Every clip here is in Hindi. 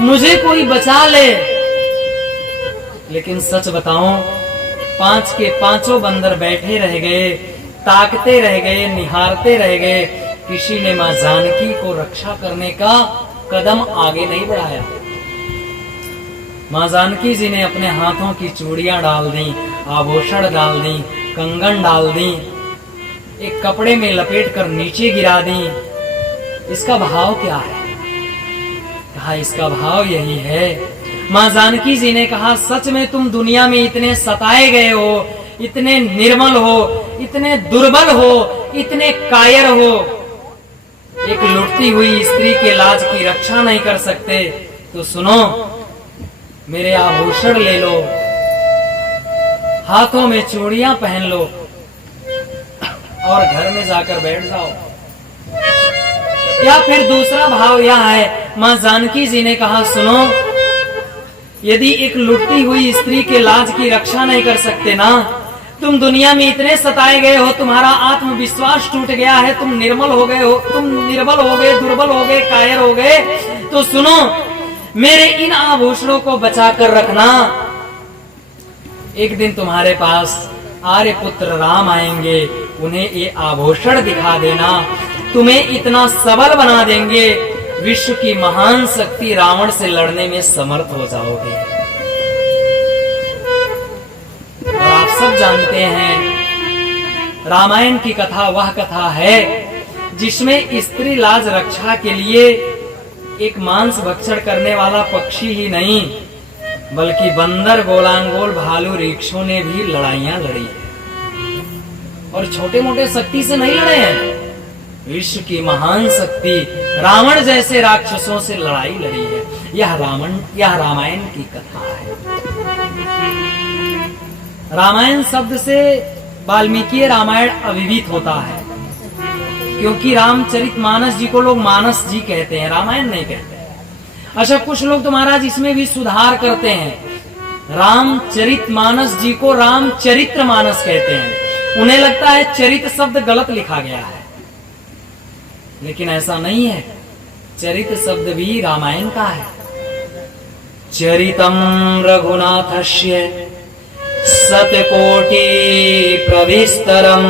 मुझे कोई बचा ले। लेकिन सच बताऊं, 5 के 5 बंदर बैठे रह गए, ताकते रह गए, निहारते रह गए। किसी ने मां जानकी को रक्षा करने का कदम आगे नहीं बढ़ाया। मां जानकी जी ने अपने हाथों की चूड़ियां डाल दी, आभूषण डाल दी, कंगन डाल दी, एक कपड़े में लपेट कर नीचे गिरा दी। इसका भाव क्या है? कहा इसका भाव यही है। मां जानकी जी ने कहा, सच में तुम दुनिया में इतने सताए गए हो, इतने निर्मल हो, इतने दुर्बल हो, इतने कायर हो, एक लुटती हुई स्त्री के लाज की रक्षा नहीं कर सकते, तो सुनो, मेरे आभूषण ले लो, हाथों में चूड़ियां पहन लो और घर में जाकर बैठ जाओ। या फिर दूसरा भाव यह है, मां जानकी जी ने कहा, सुनो, यदि एक लुटती हुई स्त्री के लाज की रक्षा नहीं कर सकते ना, तुम दुनिया में इतने सताए गए हो, तुम्हारा आत्मविश्वास टूट गया है, तुम निर्मल हो गए हो, तुम निर्बल हो गए, दुर्बल हो गए, कायर हो गए, तो सुनो, मेरे इन आभूषणों को बचा कर रखना। एक दिन तुम्हारे पास आर्यपुत्र राम आएंगे, उन्हें ये आभूषण दिखा देना, तुम्हें इतना सबल बना देंगे, विश्व की महान शक्ति रावण से लड़ने में समर्थ हो जाओगे। और आप सब जानते हैं, रामायण की कथा वह कथा है जिसमें स्त्री लाज रक्षा के लिए एक मांस भक्षण करने वाला पक्षी ही नहीं, बल्कि बंदर, गोलांगोल, भालू, रिक्षों ने भी लड़ाइयां लड़ी है। और छोटे मोटे शक्ति से नहीं लड़े हैं, विश्व की महान शक्ति रावण जैसे राक्षसों से लड़ाई लड़ी है। यह रामायण की कथा है। रामायण शब्द से वाल्मीकि रामायण अभिहित होता है, क्योंकि रामचरितमानस जी को लोग मानस जी कहते हैं, रामायण नहीं कहते हैं। अच्छा, कुछ लोग तो महाराज इसमें भी सुधार करते हैं, रामचरितमानस जी को रामचरित्र मानस कहते हैं। उन्हें लगता है चरित शब्द गलत लिखा गया है, लेकिन ऐसा नहीं है। चरित शब्द भी रामायण का है। चरितम रघुनाथस्य शतकोटि प्रविस्तरम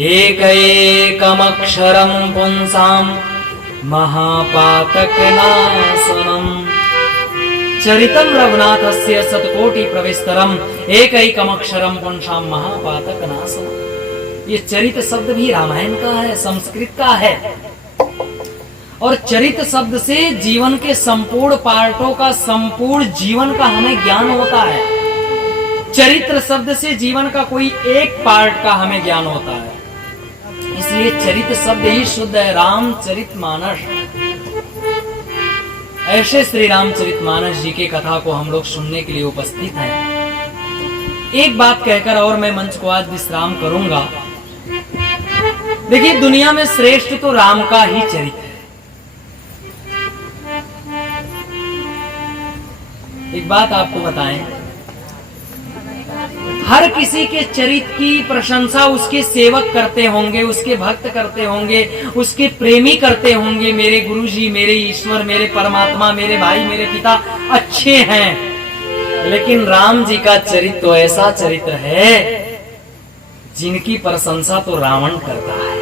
एकैकमक्षरम पुंसाम महापातक नाशनम। चरितम रघुनाथस्य शतकोटि प्रविस्तरम एकैकमक्षरम पुंसाम महापातक नाशनम। ये चरित शब्द भी रामायण का है, संस्कृत का है। और चरित शब्द से जीवन के संपूर्ण पार्टों का, संपूर्ण जीवन का हमें ज्ञान होता है। चरित्र शब्द से जीवन का कोई एक पार्ट का हमें ज्ञान होता है, इसलिए चरित शब्द ही शुद्ध है। रामचरितमानस, ऐसे श्री रामचरितमानस जी के कथा को हम लोग सुनने के लिए उपस्थित हैं। एक बात कहकर और मैं मंच को आज विश्राम करूंगा। देखिए, दुनिया में श्रेष्ठ तो राम का ही चरित्र है। एक बात आपको बताएं, हर किसी के चरित्र की प्रशंसा उसके सेवक करते होंगे, उसके भक्त करते होंगे, उसके प्रेमी करते होंगे। मेरे गुरुजी, मेरे ईश्वर, मेरे परमात्मा, मेरे भाई, मेरे पिता अच्छे हैं। लेकिन राम जी का चरित्र तो ऐसा चरित्र है जिनकी प्रशंसा तो रावण करता है।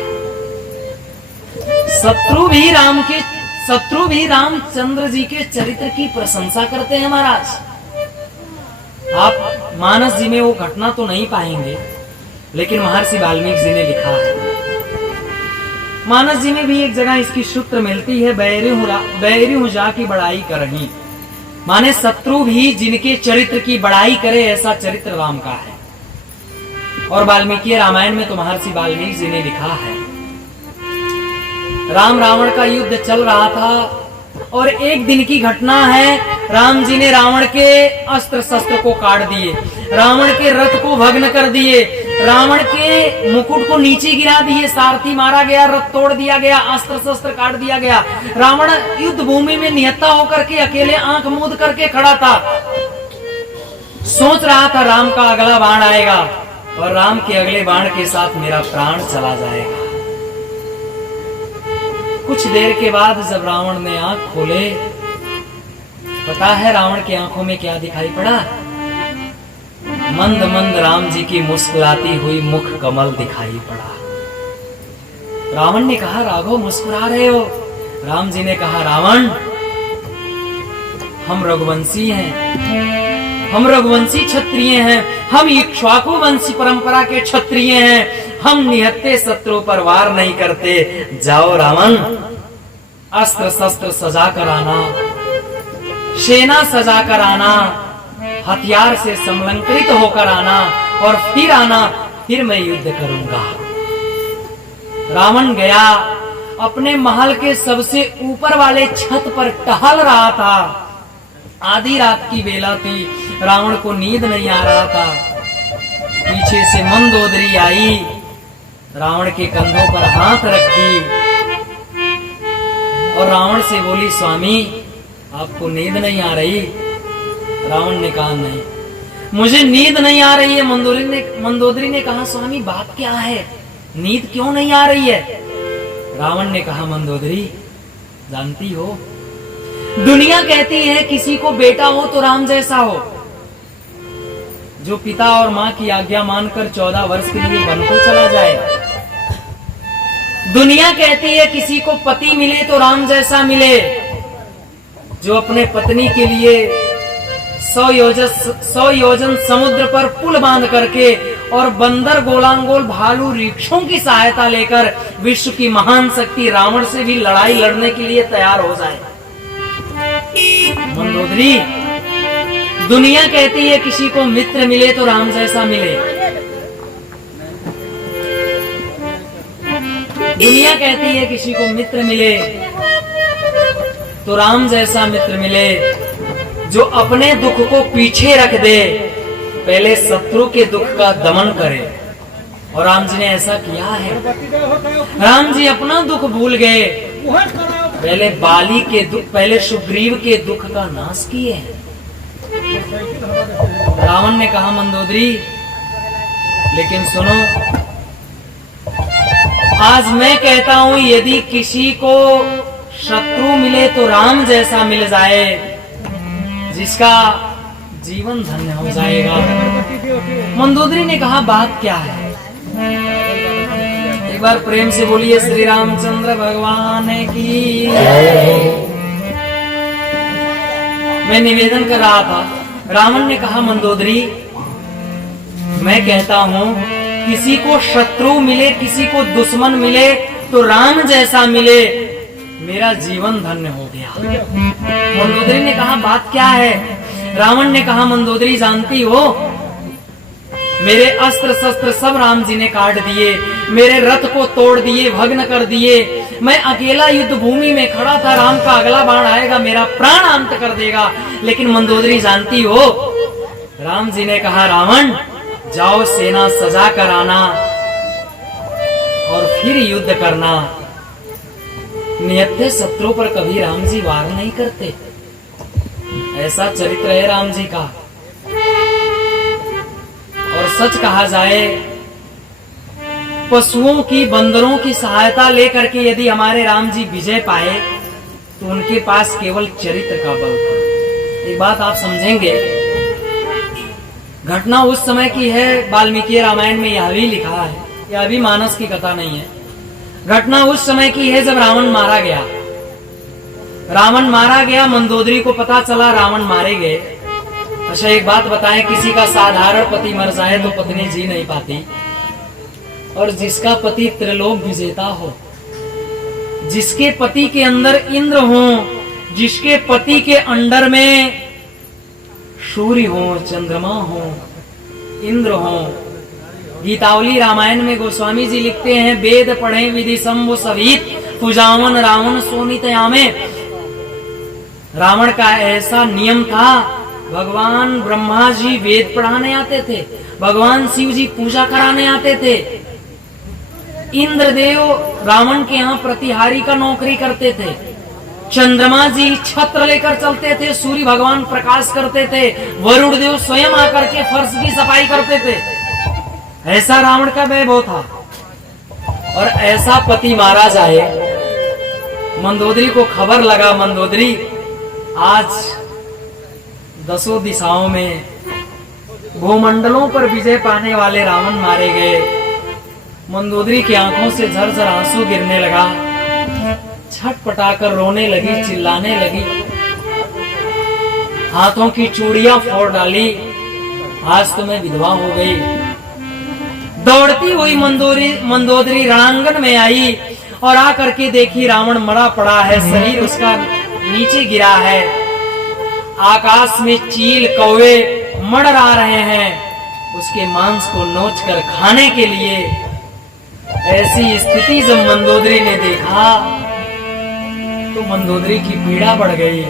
शत्रु भी रामचंद्र जी के चरित्र की प्रशंसा करते हैं महाराज। आप मानस जी में वो घटना तो नहीं पाएंगे, लेकिन महर्षि वाल्मीकि जी ने लिखा है। मानस जी में भी एक जगह इसकी सूत्र मिलती है, बैरी हूं जा की बड़ाई करही, माने शत्रु भी जिनके चरित्र की बड़ाई करे, ऐसा चरित्र राम का है। और वाल्मीकि रामायण में तो महर्षि वाल्मीकि जी ने लिखा है, राम रावण का युद्ध चल रहा था और एक दिन की घटना है, राम जी ने रावण के अस्त्र शस्त्र को काट दिए, रावण के रथ को भग्न कर दिए, रावण के मुकुट को नीचे गिरा दिए, सारथी मारा गया, रथ तोड़ दिया गया, अस्त्र शस्त्र काट दिया गया। रावण युद्ध भूमि में निहत्था होकर के अकेले आंख मूंद करके खड़ा था, सोच रहा था राम का अगला बाण आएगा और राम के अगले बाण के साथ मेरा प्राण चला जाएगा। कुछ देर के बाद जब रावण ने आंख खोले पता है रावण की आंखों में क्या दिखाई पड़ा? मंद मंद राम जी की मुस्कुराती हुई मुख कमल दिखाई पड़ा। रावण ने कहा, राघव मुस्कुरा रहे हो? राम जी ने कहा, रावण हम रघुवंशी हैं, हम रघुवंशी क्षत्रिय हैं, हम इक्ष्वाकु वंशी परंपरा के क्षत्रिय हैं, हम निहत्थे शत्रु पर वार नहीं करते। जाओ रावण, अस्त्र शस्त्र सजा कर आना, सेना सजा कर आना, हथियार से समलंकृत होकर आना और फिर आना, फिर मैं युद्ध करूंगा। रावण गया, अपने महल के सबसे ऊपर वाले छत पर टहल रहा था। आधी रात की बेला थी, रावण को नींद नहीं आ रहा था। पीछे से मंदोदरी आई, रावण के कंधों पर हाथ रखी और रावण से बोली, स्वामी आपको नींद नहीं आ रही? रावण ने कहा, नहीं मुझे नींद नहीं आ रही है। मंदोदरी ने कहा, स्वामी बात क्या है, नींद क्यों नहीं आ रही है? रावण ने कहा, मंदोदरी जानती हो, दुनिया कहती है किसी को बेटा हो तो राम जैसा हो, जो पिता और माँ की आज्ञा मानकर 14 वर्ष के लिए वन को चला जाए। दुनिया कहती है किसी को पति मिले तो राम जैसा मिले, जो अपने पत्नी के लिए 100 योजन समुद्र पर पुल बांध करके और बंदर गोलांगोल भालू रिक्षों की सहायता लेकर विश्व की महान शक्ति रावण से भी लड़ाई लड़ने के लिए तैयार हो जाए। मंदोदरी, दुनिया कहती है किसी को मित्र मिले तो राम जैसा मिले, दुनिया कहती है किसी को मित्र मिले तो राम जैसा मित्र मिले, जो अपने दुख को पीछे रख दे, पहले शत्रु के दुख का दमन करे। और राम जी ने ऐसा किया है। राम जी अपना दुख भूल गए, पहले बाली के दुख, पहले सुग्रीव के दुख का नाश किए हैं। रावण ने कहा, मंदोदरी लेकिन सुनो, आज मैं कहता हूं यदि किसी को शत्रु मिले तो राम जैसा मिल जाए, जिसका जीवन धन्य हो जाएगा। मंदोदरी ने कहा, बात क्या है? एक बार प्रेम से बोलिए, श्री रामचंद्र भगवान की। मैं निवेदन कर रहा था। रावण ने कहा, मंदोदरी मैं कहता हूं किसी को शत्रु मिले, किसी को दुश्मन मिले तो राम जैसा मिले, मेरा जीवन धन्य हो गया। मंदोदरी ने कहा, बात क्या है? रावण ने कहा, मंदोदरी जानती हो, मेरे अस्त्र शस्त्र सब राम जी ने काट दिए, मेरे रथ को तोड़ दिए, भग्न कर दिए, मैं अकेला युद्ध भूमि में खड़ा था, राम का अगला बाण आएगा मेरा प्राण अंत कर देगा। लेकिन मंदोदरी जानती हो, राम जी ने कहा, रावण जाओ सेना सजा कर आना और फिर युद्ध करना। निहत्थे शत्रु पर कभी राम जी वार नहीं करते, ऐसा चरित्र है राम जी का। और सच कहा जाए, पशुओं की, बंदरों की सहायता लेकर के यदि हमारे राम जी विजय पाए तो उनके पास केवल चरित्र का बल था। एक बात आप समझेंगे, घटना उस समय की है, वाल्मीकि रामायण में यह भी लिखा है, यह भी मानस की कथा नहीं है। घटना उस समय की है जब रावण मारा गया। रावण मारा गया, मंदोदरी को पता चला रावण मारे गए। अच्छा एक बात बताएं, किसी का साधारण पति मर जाए तो पत्नी जी नहीं पाती, और जिसका पति त्रिलोक विजेता हो, जिसके पति के अंदर इंद्र हो, जिसके पति के अंडर में सूर्य हो, चंद्रमा हो, इंद्र हो। गीतावली रामायण में गोस्वामी जी लिखते हैं, वेद पढ़े विधि शंभु सहित पूजावन रावण सोनितयामे। रावण का ऐसा नियम था, भगवान ब्रह्मा जी वेद पढ़ाने आते थे, भगवान शिव जी पूजा कराने आते थे, इंद्रदेव रावण के यहाँ प्रतिहारी का नौकरी करते थे, चंद्रमा जी छत्र लेकर चलते थे, सूर्य भगवान प्रकाश करते थे, वरुण देव स्वयं आकर के फर्श की सफाई करते थे। ऐसा रावण का वैभव था। और ऐसा पति मारा जाए, मंदोदरी को खबर लगा, मंदोदरी आज 10 दिशाओं में भूमंडलों पर विजय पाने वाले रावण मारे गए। मंदोदरी की आंखों से झरझर आंसू गिरने लगा, छटपटाकर रोने लगी, चिल्लाने लगी, हाथों की चूड़ियां फोड़ डाली। आज तो मैं विधवा हो गई। दौड़ती हुई मंदोदरी रणांगण में आई और आकर के देखी रावण मरा पड़ा है, शरीर उसका नीचे गिरा है। आकाश में चील कौवे मंडरा रहे हैं उसके मांस को नोच कर खाने के लिए। ऐसी स्थिति जब मंदोदरी ने देखा तो मंदोदरी की पीड़ा बढ़ गई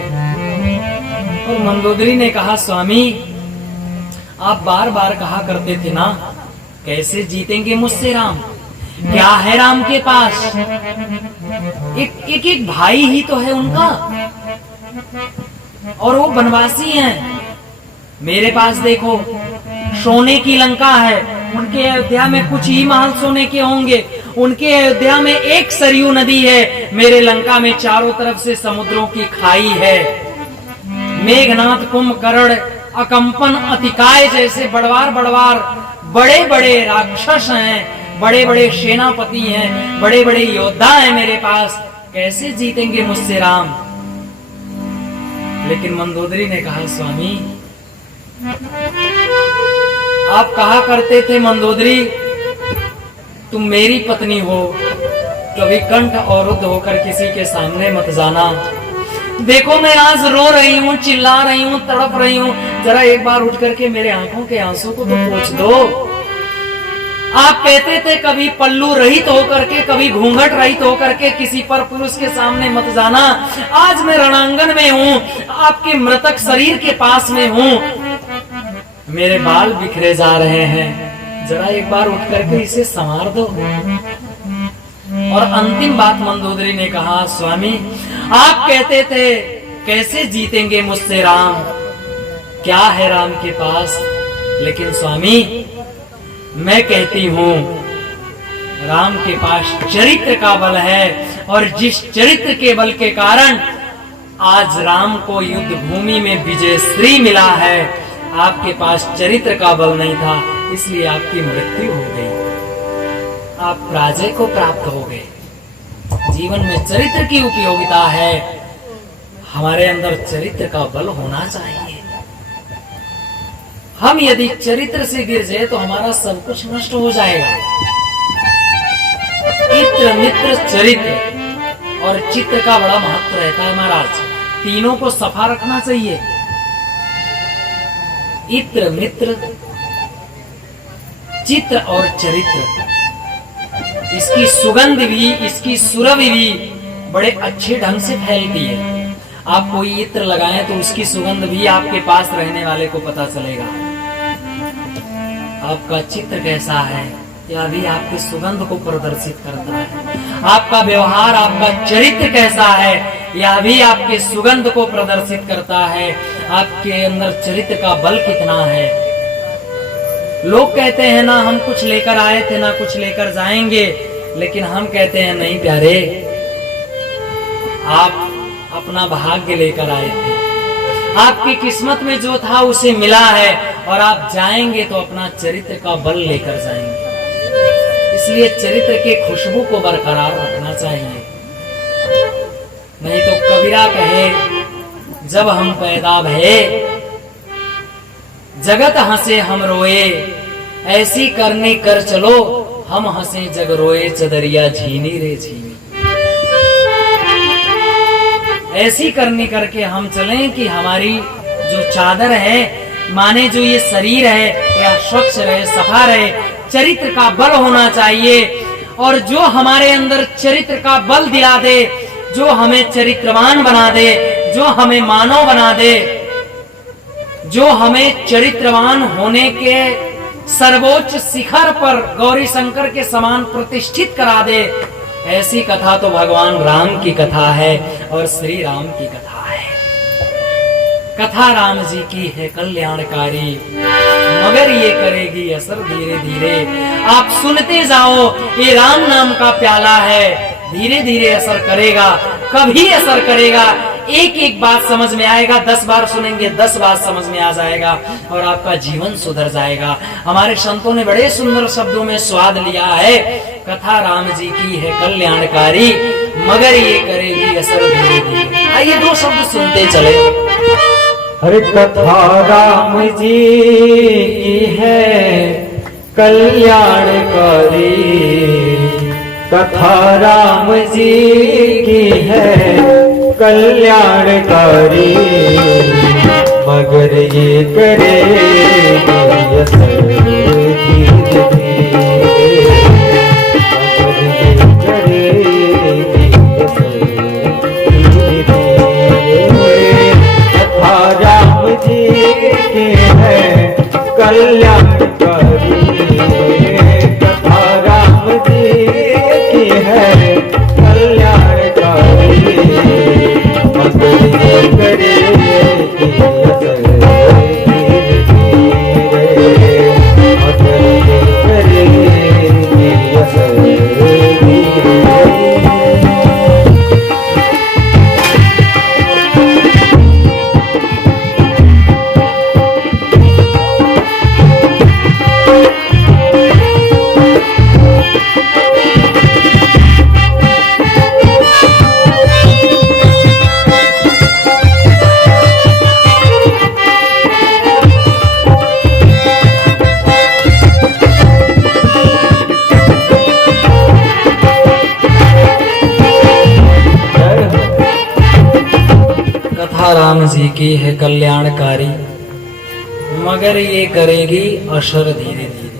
और मंदोदरी ने कहा, स्वामी आप बार बार कहा करते थे ना, कैसे जीतेंगे मुझसे राम, क्या है राम के पास? एक भाई ही तो है उनका और वो बनवासी हैं। मेरे पास देखो सोने की लंका है, उनके अयोध्या में कुछ ही महल सोने के होंगे। उनके अयोध्या में एक सरयू नदी है, मेरे लंका में चारों तरफ से समुद्रों की खाई है। मेघनाथ, कुंभकर्ण, अकंपन, अतिकाय जैसे बड़वार बड़े बड़े राक्षस हैं, बड़े बड़े सेनापति हैं, बड़े बड़े योद्धा हैं मेरे पास, कैसे जीतेंगे मुझसे राम? लेकिन मंदोदरी ने कहा, स्वामी आप कहा करते थे मंदोदरी तुम मेरी पत्नी हो, कभी कंठ अवरुद्ध होकर किसी के सामने मत जाना। देखो मैं आज रो रही हूँ, चिल्ला रही हूँ, तड़प रही हूँ, जरा एक बार उठ करके मेरे आंखों के आंसू को तो पोंछ दो। आप कहते थे कभी पल्लू रहित होकर के, कभी घूंघट रहित होकर के किसी पर पुरुष के सामने मत जाना। आज मैं रणांगण में हूँ, आपके मृतक शरीर के पास में हूँ, मेरे बाल बिखरे जा रहे हैं, जरा एक बार उठ करके इसे संवार दो। और अंतिम बात मंदोदरी ने कहा, स्वामी आप कहते थे कैसे जीतेंगे मुझसे राम, क्या है राम के पास? लेकिन स्वामी मैं कहती हूँ राम के पास चरित्र का बल है, और जिस चरित्र के बल के कारण आज राम को युद्ध भूमि में विजय श्री मिला है, आपके पास चरित्र का बल नहीं था, इसलिए आपकी मृत्यु हो गई, आप पराजय को प्राप्त हो गए। जीवन में चरित्र की उपयोगिता है, हमारे अंदर चरित्र का बल होना चाहिए। हम यदि चरित्र से गिर जाए तो हमारा सब कुछ नष्ट हो जाएगा। इत्र, मित्र, चरित्र और चित्र का बड़ा महत्व रहता है महाराज, तीनों को सफा रखना चाहिए। इत्र, मित्र, चित्र और चरित्र, इसकी सुगंध भी, इसकी सुरभि भी बड़े अच्छे ढंग से फैलती है। आप कोई इत्र लगाएं तो उसकी सुगंध भी आपके पास रहने वाले को पता चलेगा। आपका चित्र कैसा है यह भी आपकी सुगंध को प्रदर्शित करता है। आपका व्यवहार, आपका चरित्र कैसा है यह भी आपके सुगंध को प्रदर्शित करता है। आपके अंदर चरित्र का बल कितना है। लोग कहते हैं ना हम कुछ लेकर आए थे ना कुछ लेकर जाएंगे, लेकिन हम कहते हैं नहीं प्यारे, आप अपना भाग्य लेकर आए थे, आपकी किस्मत में जो था उसे मिला है, और आप जाएंगे तो अपना चरित्र का बल लेकर जाएंगे। इसलिए चरित्र के खुशबू को बरकरार रखना चाहिए। नहीं तो कबीरा कहे, जब हम पैदा भये जगत हंसे हम रोए, ऐसी करनी कर चलो हम हंसे जग रोए, चदरिया झीनी रे झीनी। ऐसी करनी करके हम चलें कि हमारी जो चादर है, माने जो ये शरीर है, यह स्वच्छ रहे, सफा रहे। चरित्र का बल होना चाहिए, और जो हमारे अंदर चरित्र का बल दिला दे, जो हमें चरित्रवान बना दे, जो हमें मानव बना दे, जो हमें चरित्रवान होने के सर्वोच्च शिखर पर गौरी शंकर के समान प्रतिष्ठित करा दे, ऐसी कथा तो भगवान राम की कथा है और श्री राम की कथा है। कथा राम जी की है कल्याणकारी, मगर ये करेगी असर धीरे धीरे। आप सुनते जाओ, ये राम नाम का प्याला है, धीरे धीरे असर करेगा। कभी असर करेगा, एक एक बात समझ में आएगा, 10 बार सुनेंगे 10 बात समझ में आ जाएगा और आपका जीवन सुधर जाएगा। हमारे संतों ने बड़े सुंदर शब्दों में स्वाद लिया है, कथा राम जी की है कल्याणकारी, मगर ये करेगी असर धीरे धीरे। आइए 2 शब्द सुनते चले। अरे कथा राम जी की है कल्याणकारी, कथा राम जी की है कल्याणकारी, मगर ये करेगी असर धीरे धीरे, मगर ये करेगी असर धीरे धीरे। कथा राम जी की है कल्याणकारी, कथा राम जी की है कल्याणकारी, मगर ये करेगी असर धीरे धीरे, मगर ये करेगी असर धीरे धीरे। कथा राम जी की है कल्याणकारी, मगर ये करेगी असर धीरे धीरे।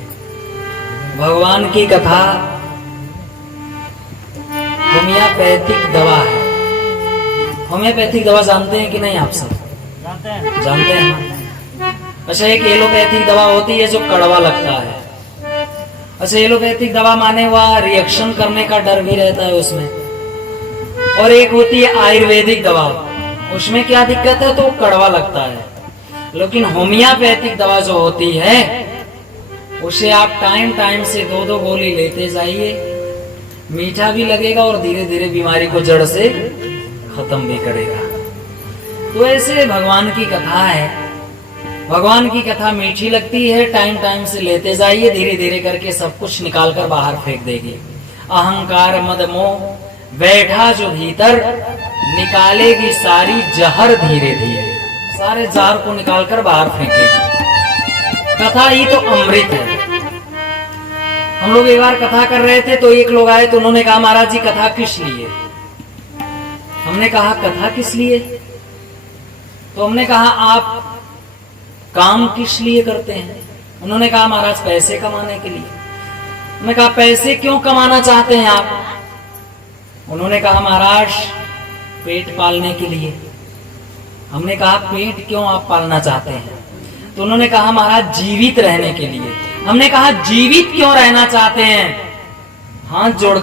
भगवान की कथा होम्योपैथिक दवा है। होम्योपैथिक दवा जानते हैं कि नहीं आप सब? जानते हैं। अच्छा, एक एलोपैथिक दवा होती है जो कड़वा लगता है। अच्छा, एलोपैथिक दवा माने वह रिएक्शन करने का डर भी रहता है उसमें। और एक होती है आयुर्वेदिक दवा, उसमें क्या दिक्कत है तो कड़वा लगता है। लेकिन होम्योपैथिक दवा जो होती है उसे आप टाइम टाइम से 2-2 गोली लेते जाइए, मीठा भी लगेगा और धीरे धीरे बीमारी को जड़ से खत्म भी करेगा। तो ऐसे भगवान की कथा है। भगवान की कथा मीठी लगती है, टाइम टाइम से लेते जाइए, धीरे धीरे करके सब कुछ निकाल कर बाहर फेंक देगी। अहंकार मद मोह बैठा जो भीतर, निकालेगी सारी जहर धीरे धीरे, सारे जहर को निकालकर बाहर फेंकेगी। कथा ही तो अमृत है। हम लोग एक बार कथा कर रहे थे तो एक लोग आए तो उन्होंने कहा महाराज जी कथा किस लिए? हमने कहा कथा किस लिए? तो हमने कहा आप काम किस लिए करते हैं? उन्होंने कहा महाराज पैसे कमाने के लिए। हमने कहा पैसे क्यों कमाना चाहते हैं आप? उन्होंने कहा महाराज पेट पालने के लिए। हमने कहा पेट क्यों आप पालना चाहते हैं? तो उन्होंने कहा महाराज जीवित रहने के लिए। हमने कहा जीवित क्यों रहना चाहते हैं? हाथ जोड़